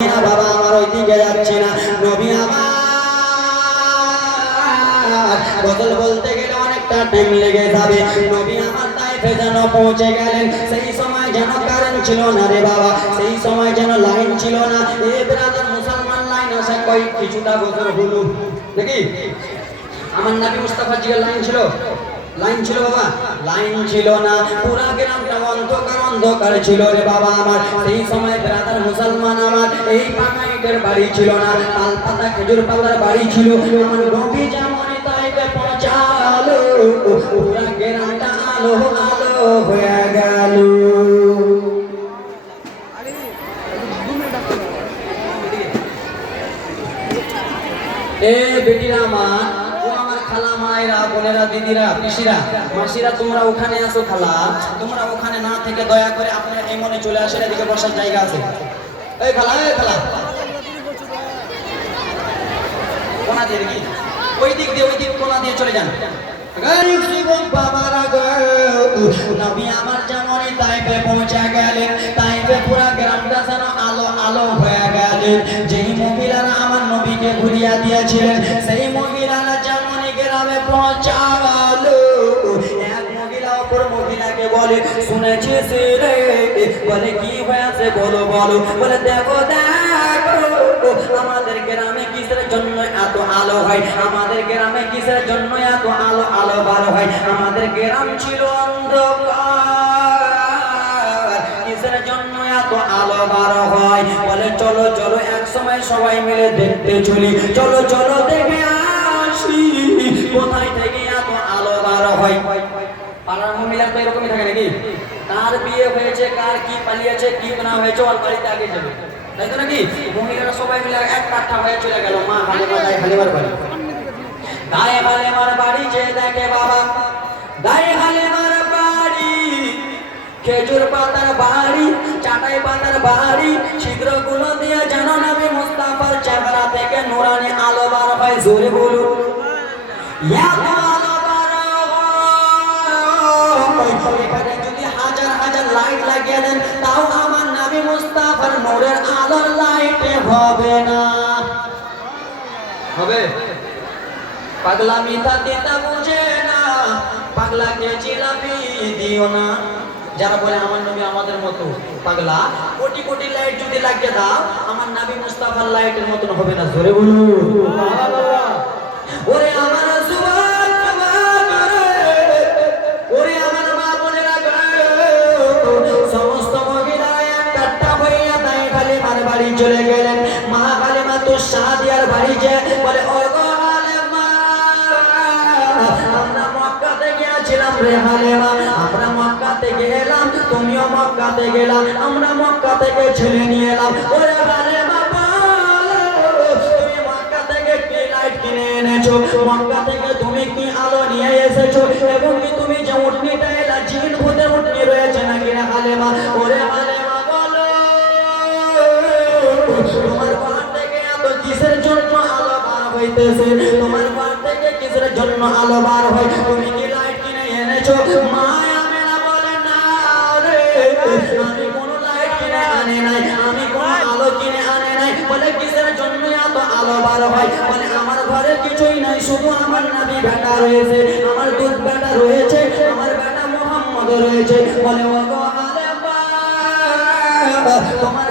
বাবা আমার ওইদিকে যাচ্ছে না। নবী আমার গজল বলতে গেলে অনেকটা টাইম লেগে যাবে। নবী আমার তাইফে যেন পৌঁছে গেলেন, সেই সময় যেন কারেন্ট ছিল না রে বাবা, সেই সময় যেন লাইন ছিল না। এ ব্রাদার মুসলমান লাইন আসে কই কিছুটা বছর হলো নাকি? আমার নবী মুস্তাফা জির লাইন ছিল? লাইন ছিল বাবা? লাইন ছিল না, পুরা গ্রামটা অন্ধকার অন্ধকার ছিল রে বাবা আমার। সেই সময় ব্রাদার মুসলমান আমার এই পাকাইটের বাড়ি ছিল না, তাল পাতা খেজুর পাতার বাড়ি ছিল। আমার নবী যেমন তাইফে পৌঁছালো, পুরা গ্রামটা আলো আলো হয়ে গেল। এ বেটিরা আমার, ও আমার খালা মায়েরা, বোনেরা, দিদিরা, পিসিরা, মাসিরা, তোমরা ওখানে আসো। খালা তোমরা ওখানে না থেকে দয়া করে আপনার এই মনে চলে আসেন, এদিকে বসার জায়গা আছে। এই খালা, এই খালা কোনা দিয়ে দেখি, ওই দিক দিয়ে, ওই দিক কোনা দিয়ে চলে যান। নবী আমার যেমন তাইফে পৌঁছে গেলেন, তাইফে পুরা গ্রামটা যেন আলো আলো হয়ে গেলেন। যেই মহিলারা আমার নবীকে ঘুরিয়ে দিয়েছিলেন, সেই মহিলারা যেমন গ্রামে পৌঁছালো, এক মহিলা অপর মহিলাকে বলে, শুনেছিস রে? বলে কি হয়েছে বলো বলো। বলে দেখো দেখো আমাদের গ্রামে কিসের জন্য এত আলো হয়, আমাদের গ্রামে কিসের জন্য এত আলো আলো বার হয়। আমাদের গ্রাম ছিল অন্ধকার, কিসের জন্য এত আলো বার হয়। বলে চলো চলো এক সময় সবাই মিলে দেখতে চলি, চলো চলো দেখে আসি কোথায় থেকে এত আলো বার হয়। পাড়ার মহিলা তো এরকমই থাকে নাকি? কার বিয়ে হয়েছে, কার কি পালিয়েছে, কি না হয়েছে, ওর বাড়িতে আগে যাবে, তাই তো নাকি? মহিলারা সবাই মিলে এক কাঠা হয়ে চলে গেল মা হালিমা, দাই হালিমার বাড়ি। দাই হালিমার বাড়ি যে দেখে বাবা, দাই হালিমার বাড়ি খেজুর পাতার বাড়ি, চাটাই পাতার বাড়ি, ছিদ্রগুলো দিয়ে যেন নবী মুস্তাফার চেহারা থেকে নুরানি আলো বার হয়। জোরে বলুন, এখানে যদি হাজার হাজার লাইট লাগিয়ে দেন, তাও আমার নবী মুস্তাফার নূরের আলোর লাইটে হবে না। হবে? পাগলা মিঠা দিতা বুঝে না, পাগলাকে জিলাপি দিও না। যারা বলে আমার নবী আমাদের মতো পাগলা, কোটি কোটি লাইট যদি লাগিয়ে দাও, আমার নবী মুস্তাফার লাইটের মতন হবে না। জোরে বলুন সুবহানাল্লাহ। ওরে আমার সুবহান ওরে আমার মা বোনেরা, সমস্ত মহিলারা একটা হইয়া তাই হালিমার বাড়ি চলে গেলেন। মা হালিমা তো সাদিয়ার বাড়ি যে বলে, ও গো হালিমা, আমরা মক্কা থেকে আসছিলাম রে হালিমা, আমরা মক্কা থেকে এলাম, তুমিও মক্কা থেকে গেলাম, আমরা মক্কা থেকে ছেলে নিয়ে এলাম। ওরে হালিমা তুমি মক্কা থেকে কি লাইট কিনে এনেছো, মক্কা থেকে তুমি কি আলো নিয়ে এসেছো, এবং কি তুমি যে উটনিটা এলা জিন ভূতের উটনি রয়েছে নাকি রে হালিমা? ওরে হালিমা বলো তোমার ঘর থেকে এত কিসের জন্য আলো বার হইতেছে, তোমার ঘর থেকে কিসের জন্য আলো বার হয়, তুমি কি লাইট কিনে এনেছো? মায়া মেলা বলে না রে, আমি কোনো লাইট কিনে আনে নাই, আমি কোনো আলো কিনে আনে নাই। বলে কিসের জন্য এত আলো বার হয়? বলে আমার ঘরে কিছুই নাই, শুধু আমার নবী বেটা রয়েছে, আমার দুধ বেটা রয়েছে, আমার বেটা মুহাম্মদ রয়েছে। বলে ও গো হালিমা তোমার